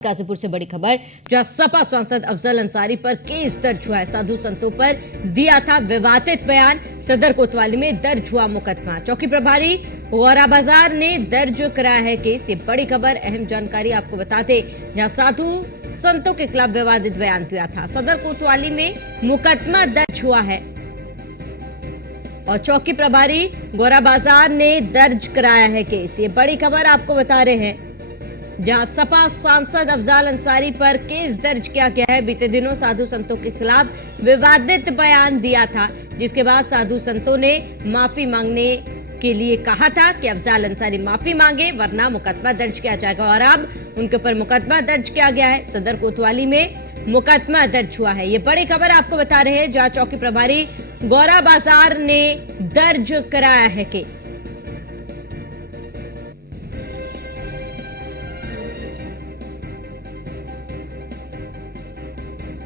गाजीपुर से बड़ी खबर, जहां सपा सांसद अफजल अंसारी पर केस दर्ज हुआ है। साधु संतों पर दिया था विवादित बयान। सदर कोतवाली में दर्ज हुआ मुकदमा। चौकी प्रभारी गौरा बाजार ने दर्ज कराया है केस। ये बड़ी खबर, अहम जानकारी आपको बताते, जहां साधु संतों के खिलाफ विवादित बयान दिया था। सदर कोतवाली में मुकदमा दर्ज हुआ है और चौकी प्रभारी गौरा बाजार ने दर्ज कराया है केस। ये बड़ी खबर आपको बता रहे हैं, जहां सपा सांसद अफजल अंसारी पर केस दर्ज किया गया है। बीते दिनों साधु संतों के खिलाफ विवादित बयान दिया था, जिसके बाद साधु संतों ने माफी मांगने के लिए कहा था कि अफजल अंसारी माफी मांगे वरना मुकदमा दर्ज किया जाएगा, और अब उनके ऊपर मुकदमा दर्ज किया गया है। सदर कोतवाली में मुकदमा दर्ज हुआ है। ये बड़ी खबर आपको बता रहे हैं, जहां चौकी प्रभारी गौरा बाजार ने दर्ज कराया है केस।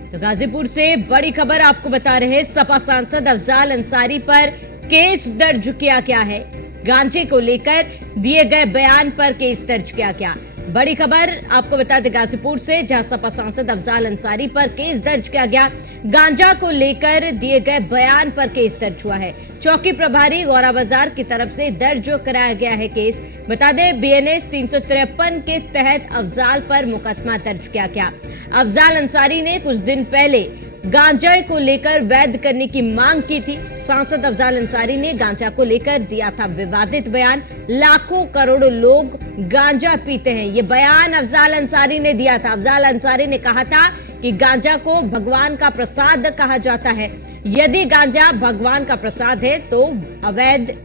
तो गाजीपुर से बड़ी खबर आपको बता रहे हैं, सपा सांसद अफजल अंसारी पर केस दर्ज किया गया है। गांजे को लेकर दिए गए बयान पर केस दर्ज किया गया। बड़ी खबर आपको बता दें गाजीपुर से, जहां सपा सांसद अफजल अंसारी पर केस दर्ज किया गया। गांजा को लेकर दिए गए बयान पर केस दर्ज हुआ है। चौकी प्रभारी गौरा बाजार की तरफ से दर्ज कराया गया है केस। बता दें, बीएनएस 353 के तहत अफजल पर मुकदमा दर्ज किया गया। अफजल अंसारी ने कुछ दिन पहले गांजा को लेकर वैध करने की मांग की थी। सांसद अफजल अंसारी ने गांजा को लेकर दिया था विवादित बयान। लाखों करोड़ों लोग गांजा पीते हैं, ये बयान अफजल अंसारी ने दिया था। अफजल अंसारी ने कहा था कि गांजा को भगवान का प्रसाद कहा जाता है। यदि गांजा भगवान का प्रसाद है तो अवैध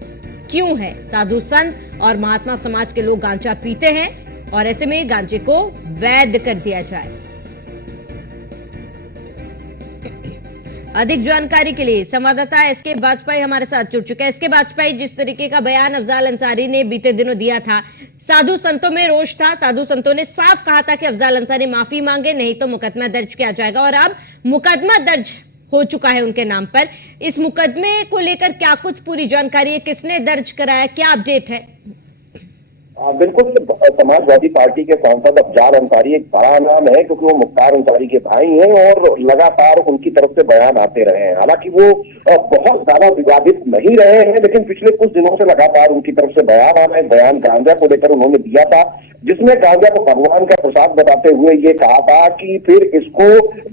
क्यों है? साधु संत और महात्मा समाज के लोग गांजा पीते हैं और ऐसे में गांजे को वैध कर दिया जाए। अधिक जानकारी के लिए संवाददाता एसके बाजपेयी हमारे साथ जुड़ चुके हैं। एसके बाजपेयी, जिस तरीके का बयान अफजल अंसारी ने बीते दिनों दिया था, साधु संतों में रोष था। साधु संतों ने साफ कहा था कि अफजल अंसारी माफी मांगे, नहीं तो मुकदमा दर्ज किया जाएगा, और अब मुकदमा दर्ज हो चुका है उनके नाम पर। इस मुकदमे को लेकर क्या कुछ पूरी जानकारी है? किसने दर्ज कराया, क्या अपडेट है? बिल्कुल, समाजवादी पार्टी के सांसद अफजल अंसारी एक बड़ा नाम है, क्योंकि वो मुख्तार अंसारी के भाई हैं और लगातार उनकी तरफ से बयान आते रहे हैं। हालांकि वो बहुत ज्यादा विवादित नहीं रहे हैं, लेकिन पिछले कुछ दिनों से लगातार उनकी तरफ से बयान आ रहे हैं। बयान गांजा को लेकर उन्होंने दिया था, जिसमें गांजा को भगवान का प्रसाद बताते हुए ये कहा था कि फिर इसको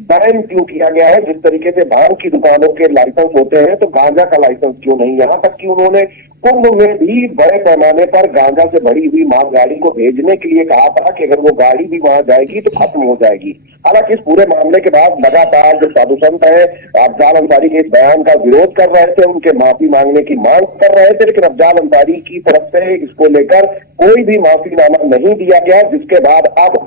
बैन क्यों किया गया है। जिस तरीके से भांग की दुकानों के लाइसेंस होते हैं, तो गांजा का लाइसेंस क्यों नहीं? यहाँ तक कि उन्होंने कुंभ में भी बड़े पैमाने पर गांजा से भरी हुई मालगाड़ी को भेजने के लिए कहा था कि अगर वो गाड़ी भी वहां जाएगी तो खत्म हो जाएगी। हालांकि इस पूरे मामले के बाद लगातार जो साधु संत है अफजल अंसारी के इस बयान का विरोध कर रहे थे, उनके माफी मांगने की मांग कर रहे थे, लेकिन अफजल अंसारी की तरफ से इसको लेकर कोई भी माफीनामा नहीं दिया गया। जिसके बाद अब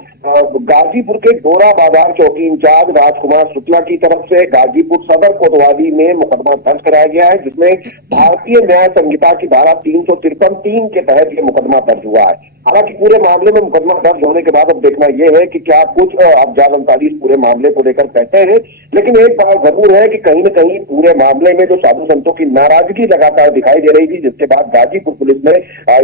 गाजीपुर के गौरा बाजार चौकी इंचार्ज राजकुमार शुक्ला की तरफ से गाजीपुर सदर कोतवाली में मुकदमा दर्ज कराया गया है, जिसमें भारतीय न्याय संहिता की धारा 353(3) के तहत ये मुकदमा दर्ज हुआ है। हालांकि पूरे मामले में मुकदमा दर्ज होने के बाद अब देखना यह है कि क्या कुछ अफजल अंसारी इस पूरे मामले को लेकर कहते हैं। लेकिन एक बात जरूर है कि कहीं न कहीं पूरे मामले में जो साधु संतों की नाराजगी लगातार दिखाई दे रही थी, जिसके बाद गाजीपुर पुलिस ने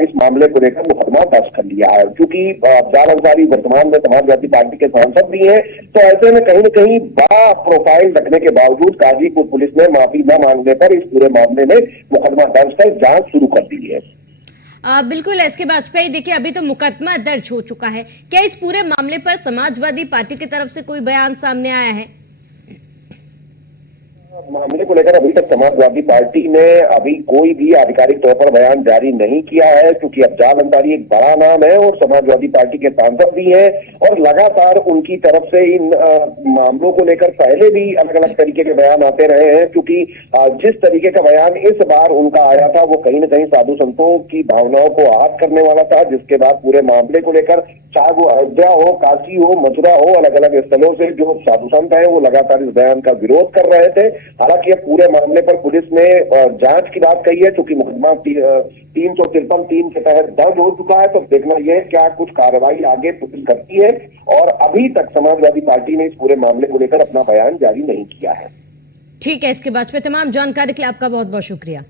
इस मामले को लेकर मुकदमा दर्ज कर लिया है। क्योंकि अफजल अंसारी वर्तमान में समाजवादी पार्टी के सांसद भी है, तो ऐसे में कहीं न कहीं बड़ा प्रोफाइल रखने के बावजूद गाजीपुर पुलिस ने माफी न मांगने पर इस पूरे मामले में मुकदमा दर्ज कर जांच शुरू कर दी है। बिल्कुल एसके बाजपेयी, देखिए अभी तो मुकदमा दर्ज हो चुका है, क्या इस पूरे मामले पर समाजवादी पार्टी की तरफ से कोई बयान सामने आया है? मामले को लेकर अभी तक समाजवादी पार्टी ने अभी कोई भी आधिकारिक तौर पर बयान जारी नहीं किया है, क्योंकि अफजल अंसारी एक बड़ा नाम है और समाजवादी पार्टी के सांसद भी हैं, और लगातार उनकी तरफ से इन मामलों को लेकर पहले भी अलग अलग तरीके के बयान आते रहे हैं। क्योंकि जिस तरीके का बयान इस बार उनका आया था, वो कहीं न कहीं साधु संतों की भावनाओं को आहत करने वाला था, जिसके बाद पूरे मामले को लेकर, चाहे वो अयोध्या हो, काशी हो, मथुरा हो, अलग अलग स्थलों से जो साधु संत है वो लगातार इस बयान का विरोध कर रहे थे। हालांकि अब पूरे मामले पर पुलिस ने जांच की बात कही है, क्योंकि मुकदमा 353(3) के तहत दर्ज हो चुका है। तो देखना यह क्या कुछ कार्रवाई आगे पुलिस करती है, और अभी तक समाजवादी पार्टी ने इस पूरे मामले को लेकर अपना बयान जारी नहीं किया है। ठीक है, इसके बाद पे तमाम जानकारी के लिए आपका बहुत बहुत शुक्रिया।